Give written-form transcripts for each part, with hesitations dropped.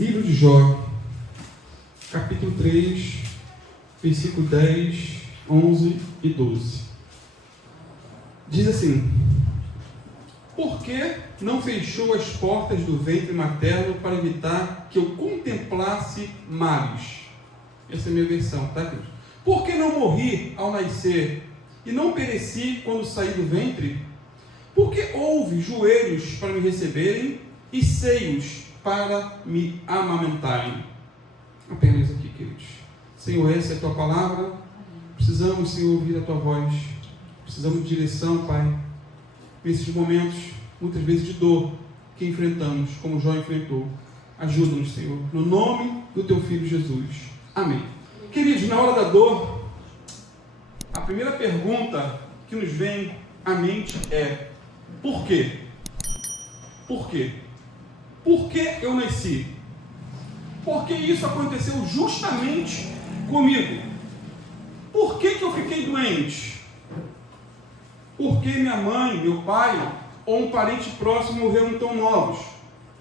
Livro de Jó, capítulo 3, versículo 10, 11 e 12. Diz assim: Por que não fechou as portas do ventre materno para evitar que eu contemplasse males? Essa é a minha versão, tá, queridos? Por que não morri ao nascer e não pereci quando saí do ventre? Por que houve joelhos para me receberem e seios para me amamentarem? Apenas aqui, queridos. Senhor, essa é a Tua palavra. Precisamos, Senhor, ouvir a Tua voz. Precisamos de direção, Pai. Nesses momentos, muitas vezes de dor, que enfrentamos, como Jó enfrentou. Ajuda-nos, Senhor, no nome do Teu Filho Jesus. Amém. Queridos, na hora da dor, a primeira pergunta que nos vem à mente é: por quê? Por quê? Por que eu nasci? Por que isso aconteceu justamente comigo? Por que eu fiquei doente? Por que minha mãe, meu pai ou um parente próximo morreram tão novos?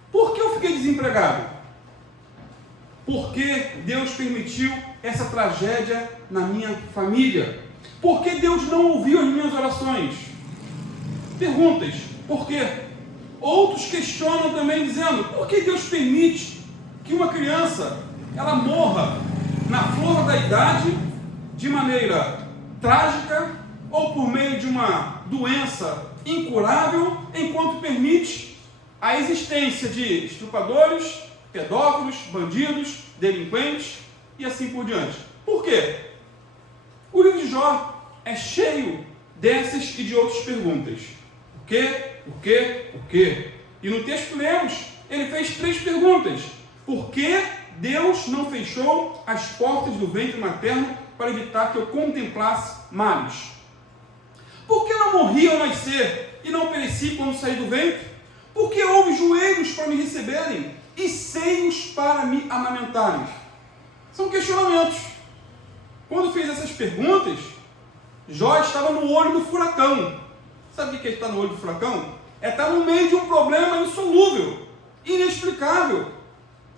Por que eu fiquei desempregado? Por que Deus permitiu essa tragédia na minha família? Por que Deus não ouviu as minhas orações? Perguntas, por quê? Outros questionam também dizendo: por que Deus permite que uma criança ela morra na flor da idade de maneira trágica ou por meio de uma doença incurável, enquanto permite a existência de estupradores, pedófilos, bandidos, delinquentes e assim por diante? Por quê? O livro de Jó é cheio dessas e de outras perguntas. Por quê? Por quê? Por quê? E no texto que lemos, ele fez 3 perguntas. Por que Deus não fechou as portas do ventre materno para evitar que eu contemplasse males? Por que não morri ao nascer e não pereci quando saí do ventre? Por que houve joelhos para me receberem e seios para me amamentarem? São questionamentos. Quando fez essas perguntas, Jó estava no olho do furacão. Sabe o que é estar no olho do furacão? É estar no meio de um problema insolúvel, inexplicável,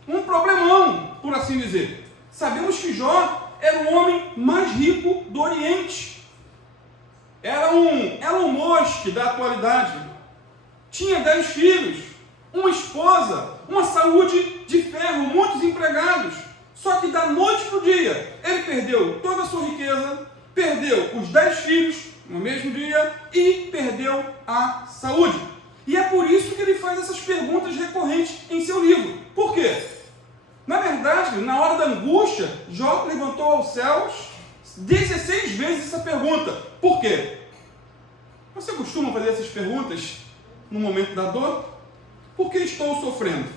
um problemão, por assim dizer. Sabemos que Jó era o homem mais rico do Oriente. Era um Elon Musk da atualidade. Tinha 10 filhos, uma esposa, uma saúde de ferro, muitos empregados. Só que da noite para o dia, ele perdeu toda a sua riqueza, perdeu os 10 filhos no mesmo dia e perdeu a saúde. E é por isso que ele faz essas perguntas recorrentes em seu livro. Por quê? Na verdade, na hora da angústia, Jó levantou aos céus 16 vezes essa pergunta. Por quê? Você costuma fazer essas perguntas no momento da dor? Por que estou sofrendo?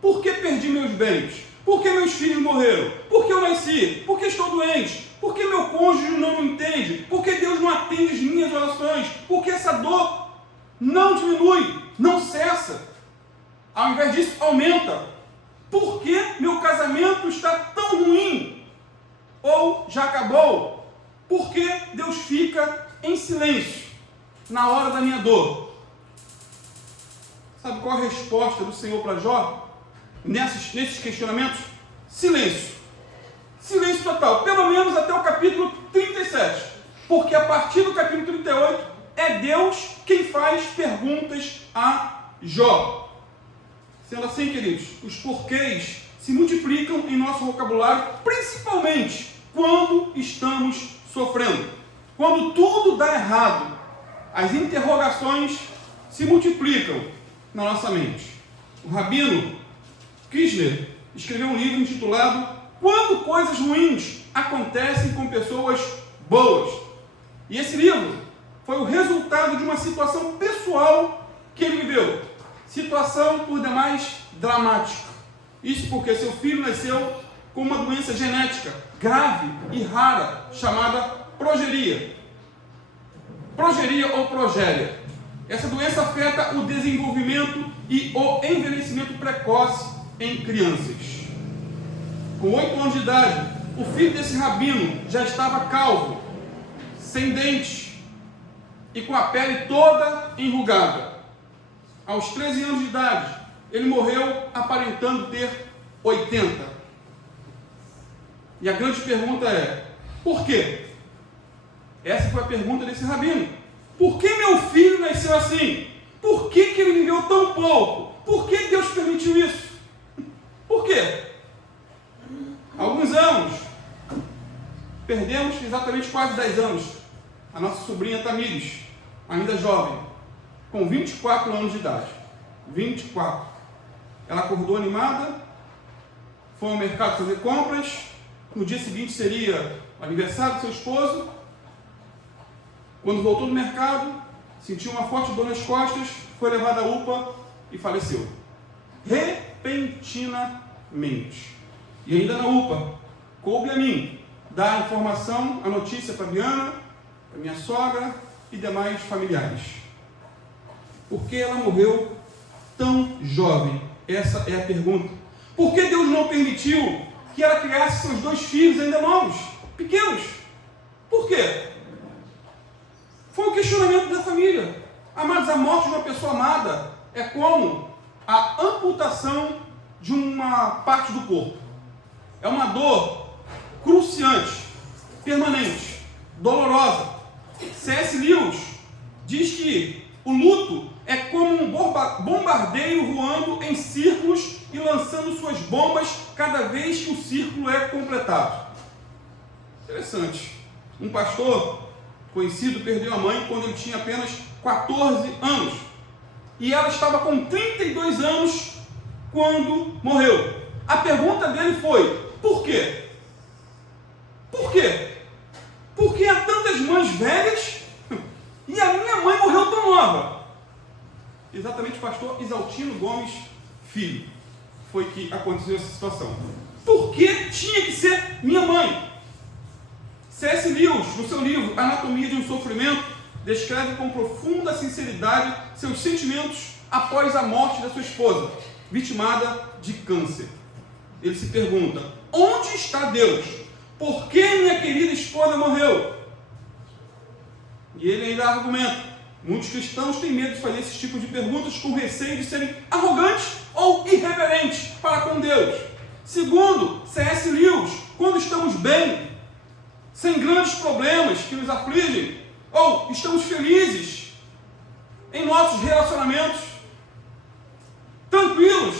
Por que perdi meus bens? Por que meus filhos morreram? Por que eu nasci? Por que estou doente? Por que meu cônjuge não me entende? Por que Deus não atende as minhas orações? Por que essa dor não diminui, não cessa? Ao invés disso, aumenta. Por que meu casamento está tão ruim? Ou já acabou? Por que Deus fica em silêncio na hora da minha dor? Sabe qual a resposta do Senhor para Jó? Nesses questionamentos? Silêncio. Silêncio total. Pelo menos até o capítulo 37. Porque a partir do capítulo 38, é Deus quem faz perguntas a Jó. Sendo assim, queridos, os porquês se multiplicam em nosso vocabulário, principalmente quando estamos sofrendo. Quando tudo dá errado, as interrogações se multiplicam na nossa mente. O rabino Kirchner escreveu um livro intitulado Quando Coisas Ruins Acontecem com Pessoas Boas. E esse livro foi o resultado de uma situação pessoal que ele viveu. Situação, por demais, dramática. Isso porque seu filho nasceu com uma doença genética grave e rara, chamada progeria. Progeria ou progéria. Essa doença afeta o desenvolvimento e o envelhecimento precoce em crianças. Com 8 anos de idade, o filho desse rabino já estava calvo, sem dentes e com a pele toda enrugada. Aos 13 anos de idade, ele morreu aparentando ter 80. E a grande pergunta é, por quê? Essa foi a pergunta desse rabino. Por que meu filho nasceu assim? Por que ele viveu tão pouco? Por que Deus permitiu isso? Por quê? Há alguns anos, perdemos exatamente quase 10 anos, a nossa sobrinha Tamires, ainda jovem, com 24 anos de idade. 24. Ela acordou animada, foi ao mercado fazer compras, no dia seguinte seria o aniversário do seu esposo. Quando voltou do mercado, sentiu uma forte dor nas costas, foi levada à UPA e faleceu. Repentinamente. E ainda na UPA, coube a mim dar a informação, a notícia para a Biana, para minha sogra e demais familiares. Por que ela morreu tão jovem? Essa é a pergunta. Por que Deus não permitiu que ela criasse seus 2 filhos ainda novos, pequenos? Por quê? Foi um questionamento da família. Amados, a morte de uma pessoa amada é como a amputação de uma parte do corpo. É uma dor cruciante, permanente, dolorosa. C.S. Lewis diz que o luto é como um bombardeio voando em círculos e lançando suas bombas cada vez que o círculo é completado. Interessante. Um pastor conhecido perdeu a mãe quando ele tinha apenas 14 anos. E ela estava com 32 anos quando morreu. A pergunta dele foi, por quê? Por quê? Porque há tantas mães velhas e a minha mãe morreu tão nova. Exatamente o pastor Isaltino Gomes Filho. Foi que aconteceu essa situação. Por que tinha que ser minha mãe? C.S. Lewis, no seu livro Anatomia de um Sofrimento, descreve com profunda sinceridade seus sentimentos após a morte da sua esposa, vitimada de câncer. Ele se pergunta, onde está Deus? Por que minha querida esposa morreu? E ele ainda argumenta, muitos cristãos têm medo de fazer esse tipo de perguntas com receio de serem arrogantes ou irreverentes para com Deus. Segundo C.S. Lewis, quando estamos bem, sem grandes problemas que nos afligem, ou estamos felizes em nossos relacionamentos, tranquilos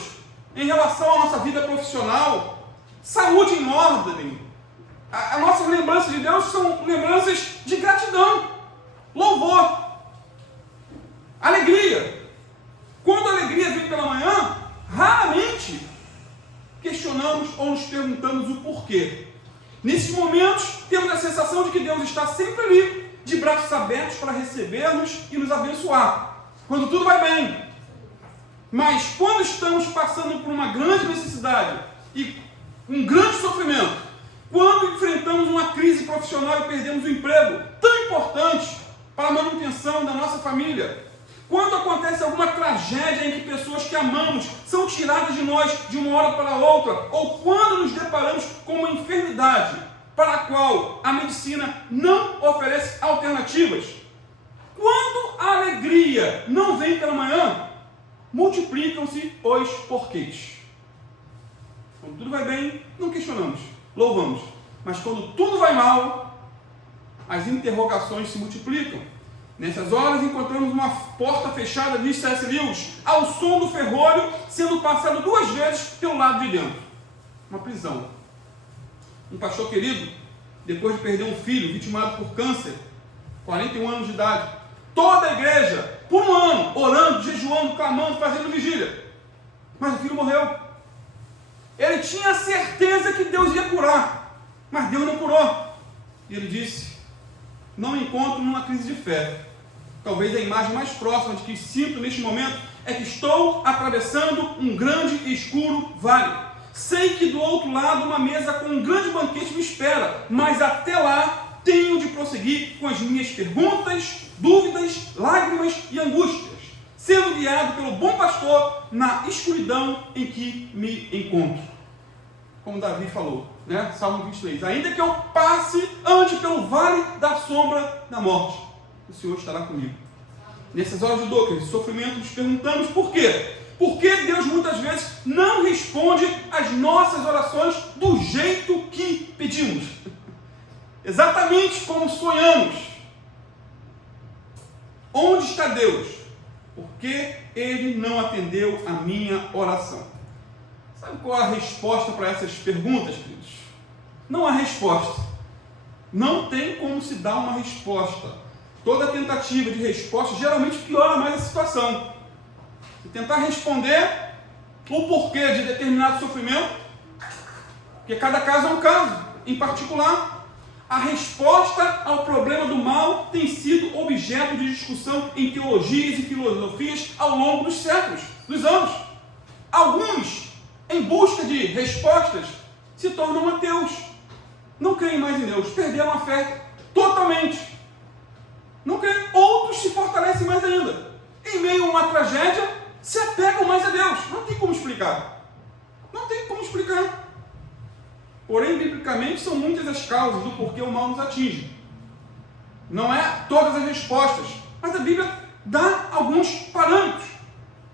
em relação à nossa vida profissional, saúde em ordem, as nossas lembranças de Deus são lembranças de gratidão, louvor, alegria. Quando a alegria vem pela manhã, raramente questionamos ou nos perguntamos o porquê. Nesses momentos, temos a sensação de que Deus está sempre ali, de braços abertos para receber-nos e nos abençoar, quando tudo vai bem. Mas quando estamos passando por uma grande necessidade e um grande sofrimento, quando enfrentamos uma crise profissional e perdemos um emprego tão importante para a manutenção da nossa família, quando acontece alguma tragédia em que pessoas que amamos são tiradas de nós de uma hora para outra, ou quando nos deparamos com uma enfermidade para a qual a medicina não oferece alternativas, quando a alegria não vem pela manhã, multiplicam-se os porquês. Quando tudo vai bem, não questionamos, louvamos. Mas quando tudo vai mal, as interrogações se multiplicam. Nessas horas encontramos uma porta fechada, diz C.S. Lewis, ao som do ferrolho sendo passado 2 vezes pelo lado de dentro. Uma prisão. Um pastor querido, depois de perder um filho vitimado por câncer, 41 anos de idade, toda a igreja, por um ano, orando, jejuando, clamando, fazendo vigília. Mas o filho morreu. Ele tinha a certeza que Deus ia curar, mas Deus não curou. E ele disse, não me encontro numa crise de fé. Talvez a imagem mais próxima de que sinto neste momento é que estou atravessando um grande e escuro vale. Sei que do outro lado uma mesa com um grande banquete me espera, mas até lá tenho de prosseguir com as minhas perguntas, dúvidas, lágrimas e angústias, sendo guiado pelo bom pastor na escuridão em que me encontro. Como Davi falou, né? Salmo 23, ainda que eu passe, ande pelo vale da sombra da morte, o Senhor estará comigo. Nessas horas de dor, de sofrimento, nos perguntamos por quê? Por que Deus muitas vezes não responde às nossas orações do jeito que pedimos? Exatamente como sonhamos. Onde está Deus? Porque Ele não atendeu a minha oração. Sabe qual é a resposta para essas perguntas, queridos? Não há resposta. Não tem como se dar uma resposta. Toda tentativa de resposta geralmente piora mais a situação. Se tentar responder o porquê de determinado sofrimento, porque cada caso é um caso, em particular, a resposta ao problema do mal tem sido objeto de discussão em teologias e filosofias ao longo dos séculos, dos anos. Alguns, em busca de respostas, se tornam ateus. Não creem mais em Deus, perderam a fé totalmente. Não creem. Outros se fortalecem mais ainda. Em meio a uma tragédia, se apegam mais a Deus. Não tem como explicar. Não tem como explicar. Porém, biblicamente, são muitas as causas do porquê o mal nos atinge. Não é todas as respostas, mas a Bíblia dá alguns parâmetros.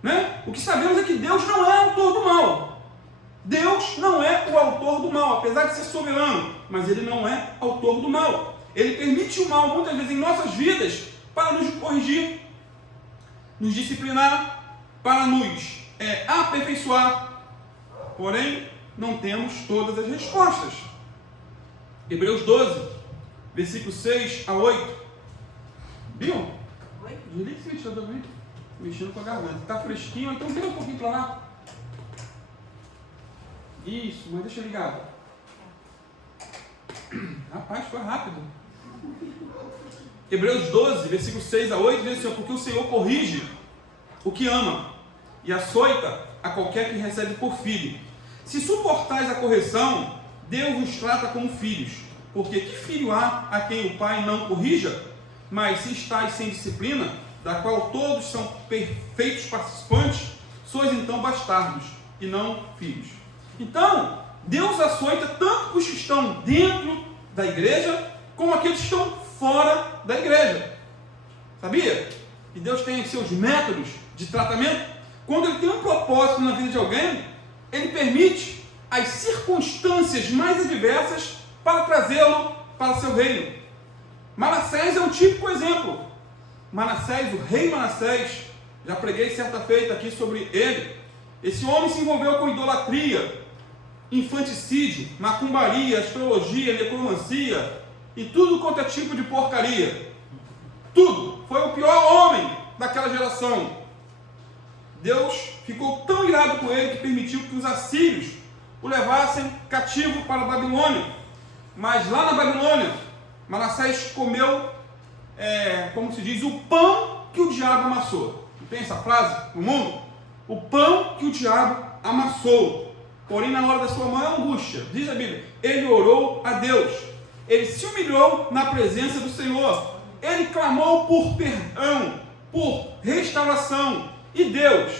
Né? O que sabemos é que Deus não é autor do mal. Deus não é o autor do mal, apesar de ser soberano, mas Ele não é autor do mal. Ele permite o mal, muitas vezes, em nossas vidas, para nos corrigir, nos disciplinar, para nos aperfeiçoar. Porém, não temos todas as respostas. Hebreus 12, versículo 6 a 8. Viu? Desliga esse ventilador também. Mexendo com a garganta. Está fresquinho, então vira um pouquinho para lá. Isso, mas deixa ligado. Rapaz, foi rápido. Hebreus 12, versículo 6 a 8, diz assim: porque o Senhor corrige o que ama e açoita a qualquer que recebe por filho. Se suportais a correção, Deus vos trata como filhos. Porque que filho há a quem o pai não corrija? Mas se estáis sem disciplina, da qual todos são perfeitos participantes, sois então bastardos e não filhos. Então, Deus açoita tanto os que estão dentro da igreja, como aqueles que estão fora da igreja. Sabia? Que Deus tem seus métodos de tratamento. Quando Ele tem um propósito na vida de alguém, Ele permite as circunstâncias mais adversas para trazê-lo para seu reino. Manassés é um típico exemplo. Manassés, o rei Manassés, já preguei certa feita aqui sobre ele. Esse homem se envolveu com idolatria, infanticídio, macumbaria, astrologia, necromancia e tudo quanto é tipo de porcaria. Tudo. Foi o pior homem daquela geração. Deus ficou tão irado com ele que permitiu que os assírios o levassem cativo para a Babilônia. Mas lá na Babilônia, Manassés comeu, como se diz, o pão que o diabo amassou. Não tem essa frase no mundo? O pão que o diabo amassou. Porém, na hora da sua maior angústia, diz a Bíblia, ele orou a Deus. Ele se humilhou na presença do Senhor. Ele clamou por perdão, por restauração. E Deus,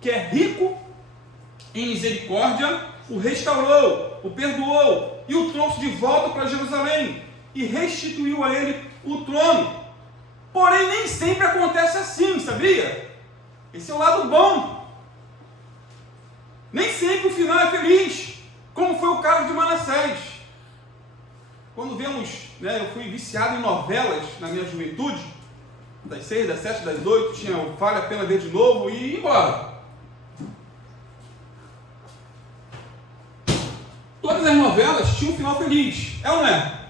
que é rico em misericórdia, o restaurou, o perdoou e o trouxe de volta para Jerusalém e restituiu a ele o trono. Porém, nem sempre acontece assim, sabia? Esse é o lado bom. Nem sempre o final é feliz, como foi o caso de Manassés. Quando vemos, eu fui viciado em novelas na minha juventude, das 6, das 7, das 8, tinha o Vale a Pena Ver de Novo e ia embora. Todas as novelas tinham um final feliz, é ou não é?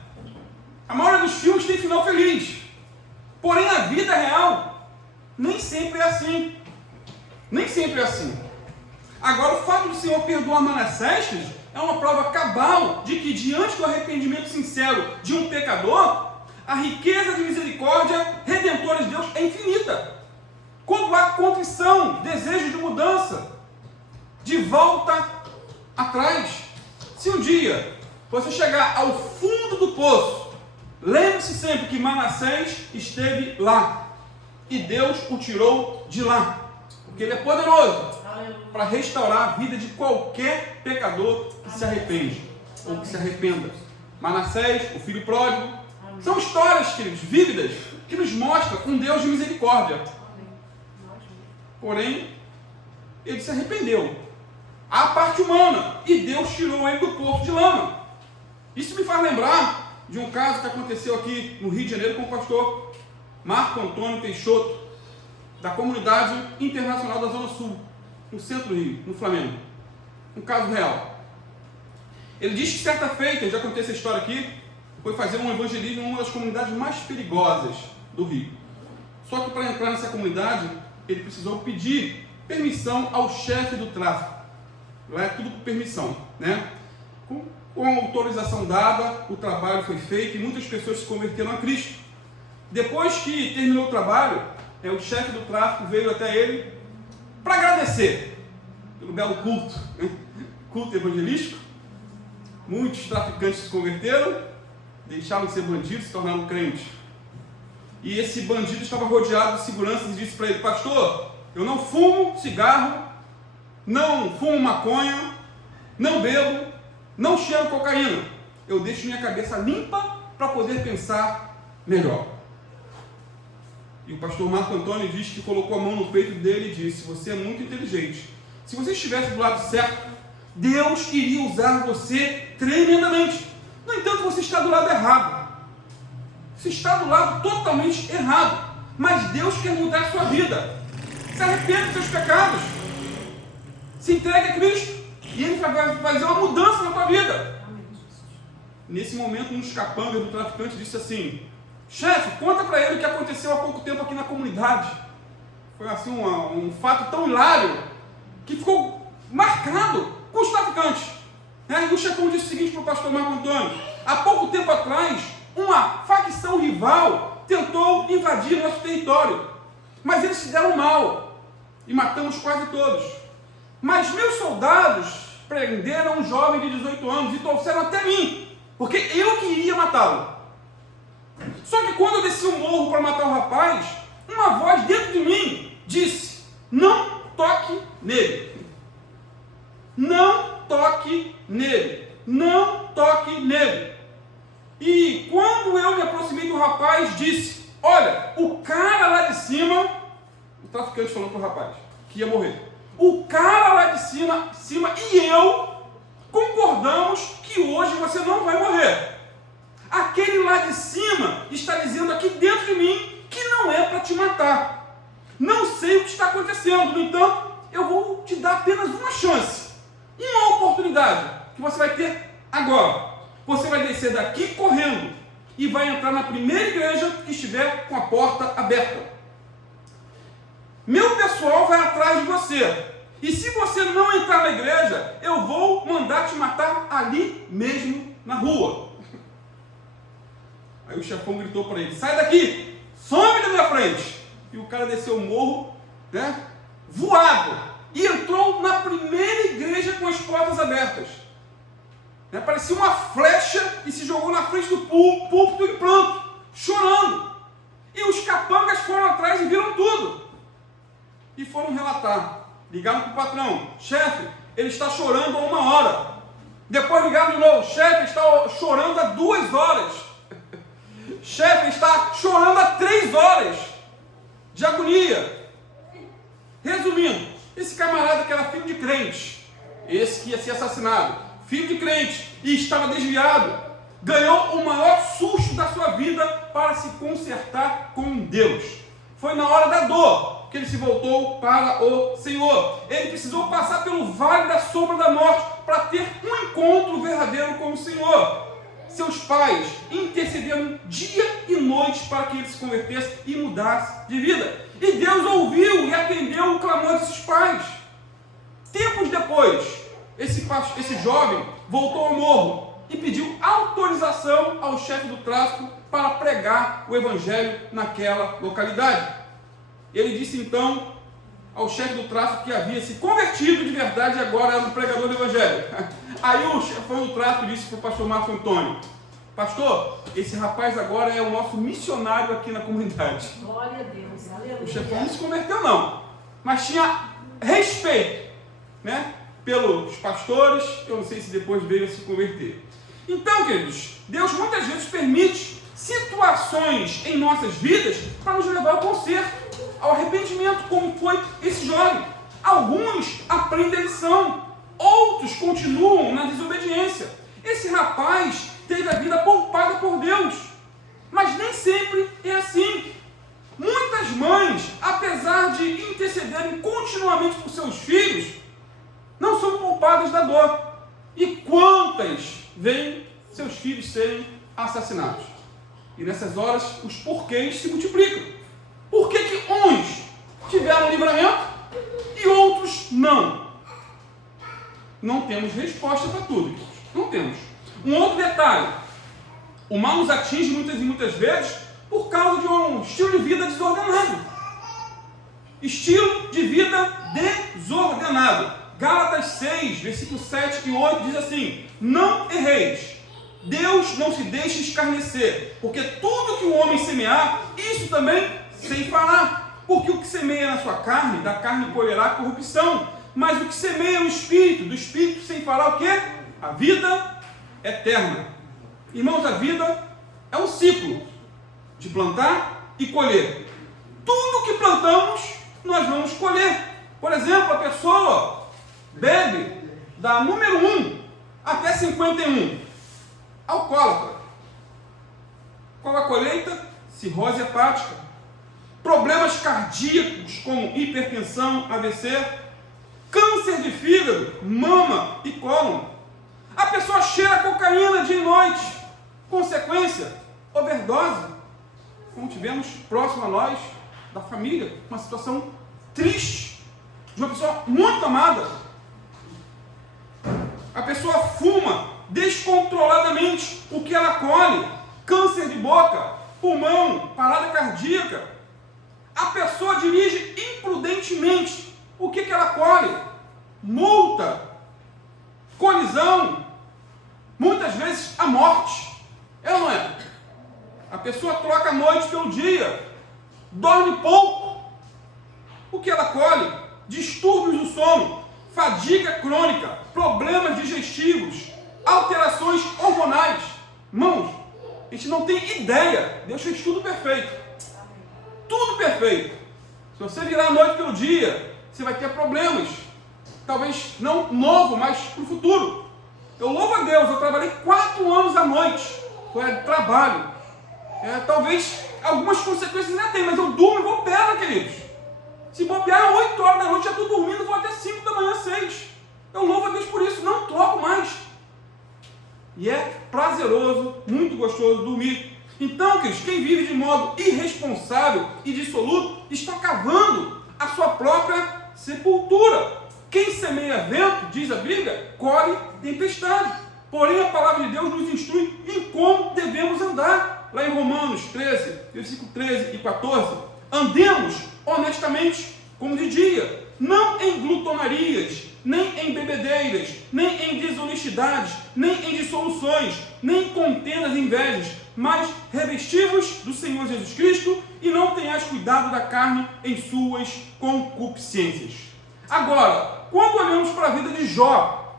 A maioria dos filmes tem final feliz. Porém, a vida real nem sempre é assim. Nem sempre é assim. Agora, o fato do Senhor perdoar Manassés é uma prova cabal de que, diante do arrependimento sincero de um pecador, a riqueza de misericórdia redentora de Deus é infinita. Quando há contrição, desejo de mudança, de volta atrás. Se um dia você chegar ao fundo do poço, lembre-se sempre que Manassés esteve lá e Deus o tirou de lá, porque Ele é poderoso para restaurar a vida de qualquer pecador que se arrepende ou que se arrependa. Manassés, o filho pródigo, são histórias, queridos, vívidas, que nos mostram um Deus de misericórdia. Porém, ele se arrependeu. A parte humana, e Deus tirou ele do poço de lama. Isso me faz lembrar de um caso que aconteceu aqui no Rio de Janeiro com o pastor Marco Antônio Peixoto, da Comunidade Internacional da Zona Sul, no centro do Rio, no Flamengo. Um caso real. Ele diz que certa feita, já contei essa história aqui, foi fazer um evangelismo em uma das comunidades mais perigosas do Rio. Só que para entrar nessa comunidade, ele precisou pedir permissão ao chefe do tráfico. Lá é tudo por permissão, né? Com a autorização dada, o trabalho foi feito e muitas pessoas se converteram a Cristo. Depois que terminou o trabalho, o chefe do tráfico veio até ele para agradecer pelo belo culto, né? Culto evangelístico. Muitos traficantes se converteram, deixaram de ser bandidos, se tornaram crentes. E esse bandido estava rodeado de seguranças e disse para ele: pastor, eu não fumo cigarro, não fumo maconha, não bebo, não cheiro cocaína. Eu deixo minha cabeça limpa para poder pensar melhor. E o pastor Marco Antônio diz que colocou a mão no peito dele e disse: você é muito inteligente. Se você estivesse do lado certo, Deus iria usar você tremendamente. No entanto, você está do lado errado. Você está do lado totalmente errado. Mas Deus quer mudar a sua vida. Se arrependa dos seus pecados. Se entregue a Cristo. E Ele vai fazer uma mudança na tua vida. Nesse momento, um dos capangas do traficante disse assim: chefe, conta para ele o que aconteceu há pouco tempo aqui na comunidade. Foi assim um fato tão hilário que ficou marcado com os traficantes. E o chefão disse o seguinte para o pastor Marco Antônio: há pouco tempo atrás, uma facção rival tentou invadir nosso território, mas eles se deram mal e matamos quase todos. Mas meus soldados prenderam um jovem de 18 anos e trouxeram até mim, porque eu queria matá-lo. Só que quando eu desci o morro para matar o rapaz, uma voz dentro de mim disse: não toque nele. Não toque nele. Não toque nele. E quando eu me aproximei do rapaz, disse: olha, o cara lá de cima, o traficante falou para o rapaz que ia morrer. O cara lá de cima e eu concordamos que hoje você não vai morrer. Aquele lá de cima está dizendo aqui dentro de mim que não é para te matar. Não sei o que está acontecendo, no entanto, eu vou te dar apenas uma chance, uma oportunidade que você vai ter agora. Você vai descer daqui correndo e vai entrar na primeira igreja que estiver com a porta aberta. Meu pessoal vai atrás de você. E se você não entrar na igreja, eu vou mandar te matar ali mesmo na rua. Aí o chefão gritou para ele: sai daqui, some da minha frente. E o cara desceu o morro, voado, e entrou na primeira igreja com as portas abertas. Parecia uma flecha e se jogou na frente do púlpito e pronto, chorando. E os capangas foram atrás e viram tudo. E foram relatar. Ligaram para o patrão: chefe, ele está chorando há 1 hora. Depois ligaram de novo: chefe, está chorando há 2 horas. Chefe, está chorando há 3 horas de agonia. Resumindo, esse camarada que era filho de crente, esse que ia ser assassinado, filho de crente, e estava desviado, ganhou o maior susto da sua vida para se consertar com Deus. Foi na hora da dor que ele se voltou para o Senhor. Ele precisou passar pelo vale da sombra da morte para ter um encontro verdadeiro com o Senhor. Seus pais intercederam dia e noite para que ele se convertesse e mudasse de vida. E Deus ouviu e atendeu o clamor desses pais. Tempos depois, esse jovem voltou ao morro e pediu autorização ao chefe do tráfico para pregar o evangelho naquela localidade. Ele disse então ao chefe do tráfico que havia se convertido de verdade e agora era um pregador do evangelho. Aí o chefão do tráfico disse para o pastor Marco Antônio: pastor, esse rapaz agora é o nosso missionário aqui na comunidade. Glória a Deus, aleluia. O chefão não se converteu não, mas tinha respeito, pelos pastores. Eu não sei se depois veio a se converter. Então, queridos, Deus muitas vezes permite situações em nossas vidas para nos levar ao conserto, ao arrependimento, como foi esse jovem. Alguns aprendem a lição, outros continuam na desobediência. Esse rapaz teve a vida poupada por Deus, mas nem sempre é assim. Muitas mães, apesar de intercederem continuamente por seus filhos, não são poupadas da dor. E quantas veem seus filhos serem assassinados? E nessas horas, os porquês se multiplicam. Por que que uns tiveram livramento e outros não? Não temos resposta para tudo. Não temos. Um outro detalhe. O mal nos atinge muitas e muitas vezes por causa de um estilo de vida desordenado. Estilo de vida desordenado. Gálatas 6, versículos 7 e 8 diz assim: não erreis. Deus não se deixa escarnecer, porque tudo que o homem semear, isso também ceifará. Porque o que semeia na sua carne, da carne colherá corrupção. Mas o que semeia no Espírito, do Espírito ceifará o quê? A vida eterna. Irmãos, a vida é um ciclo de plantar e colher. Tudo que plantamos, nós vamos colher. Por exemplo, a pessoa bebe da número 1 até 51. Alcoólatra. Qual a colheita? Cirrose hepática. Problemas cardíacos como hipertensão, AVC, câncer de fígado, mama e cólon. A pessoa cheira cocaína dia e noite. Consequência, overdose. Como tivemos próximo a nós, da família, uma situação triste, de uma pessoa muito amada. A pessoa fuma descontroladamente, o que ela colhe? Câncer de boca, pulmão, parada cardíaca. A pessoa dirige imprudentemente, o que ela colhe? Multa, colisão, muitas vezes a morte. É ou não é? A pessoa troca a noite pelo dia, dorme pouco. O que ela colhe? Distúrbios do sono, fadiga crônica, problemas digestivos, alterações hormonais. Irmãos, a gente não tem ideia. Deus fez tudo perfeito. Tudo perfeito. Se você virar a noite pelo dia, você vai ter problemas. Talvez não novo, mas para o futuro. Eu louvo a Deus, eu trabalhei 4 anos à noite. Foi trabalho. Talvez algumas consequências ainda tem, mas eu durmo igual pedra, queridos. Se bobear 8 horas da noite, já estou dormindo, vou até 5 da manhã, 6. Eu louvo a Deus por isso, não troco mais. E é prazeroso, muito gostoso dormir. Então, queridos, quem vive de modo irresponsável e dissoluto está cavando a sua própria sepultura. Quem semeia vento, diz a Bíblia, colhe tempestade. Porém, a palavra de Deus nos instrui em como devemos andar. Lá em Romanos 13, versículo 13 e 14. Andemos honestamente como de dia, não em glutonarias, nem em bebedeiras, nem em desonestidades, nem em dissoluções, nem em contendas e invejas, mas revestivos do Senhor Jesus Cristo e não tenhais cuidado da carne em suas concupiscências. Agora, quando olhamos para a vida de Jó,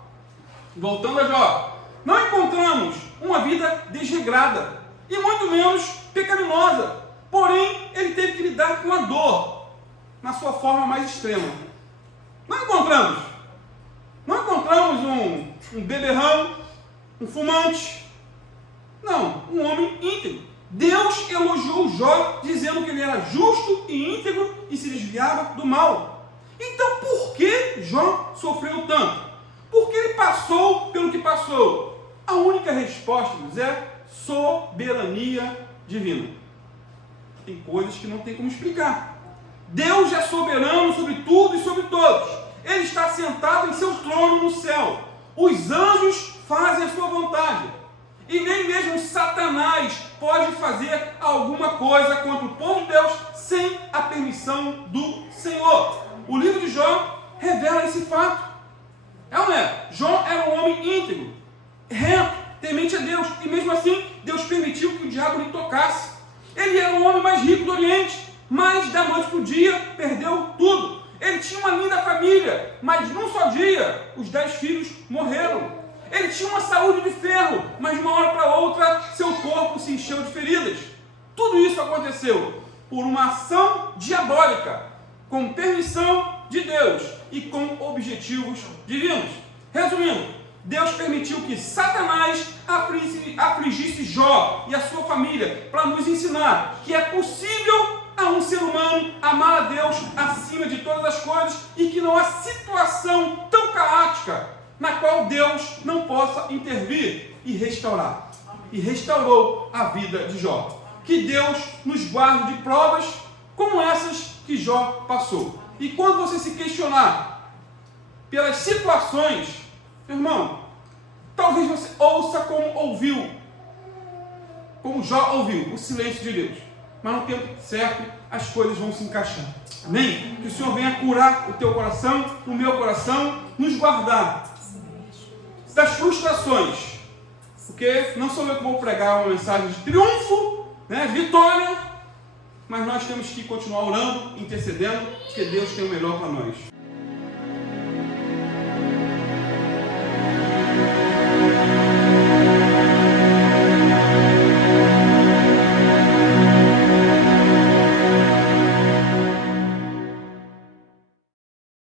voltando a Jó, não encontramos uma vida desregrada e muito menos pecaminosa. Porém, ele teve que lidar com a dor na sua forma mais extrema. Não encontramos um beberrão, um fumante. Não, um homem íntegro. Deus elogiou Jó, dizendo que ele era justo e íntegro e se desviava do mal. Então, por que Jó sofreu tanto? Porque ele passou pelo que passou. A única resposta, é soberania divina. Tem coisas que não tem como explicar. Deus é soberano sobre tudo e sobre todos. Ele está sentado em seu trono no céu. Os anjos fazem a sua vontade. E nem mesmo Satanás pode fazer alguma coisa contra o povo de Deus sem a permissão do Senhor. O livro de Jó revela esse fato. É ou não é? Jó era um homem íntegro, reto, temente a Deus. E mesmo assim, Deus permitiu que o diabo lhe tocasse. Ele era o homem mais rico do Oriente, mas da noite para o dia perdeu tudo. Ele tinha uma linda família, mas num só dia os 10 filhos morreram. Ele tinha uma saúde de ferro, mas de uma hora para outra seu corpo se encheu de feridas. Tudo isso aconteceu por uma ação diabólica, com permissão de Deus e com objetivos divinos. Resumindo, Deus permitiu que Satanás afligisse Jó e a sua família para nos ensinar que é possível a um ser humano amar a Deus acima de todas as coisas e que não há situação tão caótica na qual Deus não possa intervir e restaurar. E restaurou a vida de Jó. Que Deus nos guarde de provas como essas que Jó passou. E quando você se questionar pelas situações, meu irmão, talvez você ouça como Jó ouviu, o silêncio de Deus. Mas no tempo certo, as coisas vão se encaixar. Amém? Que o Senhor venha curar o teu coração, o meu coração, nos guardar das frustrações. Porque não sou eu que vou pregar uma mensagem de triunfo, né, vitória, mas nós temos que continuar orando, intercedendo, porque Deus tem o melhor para nós.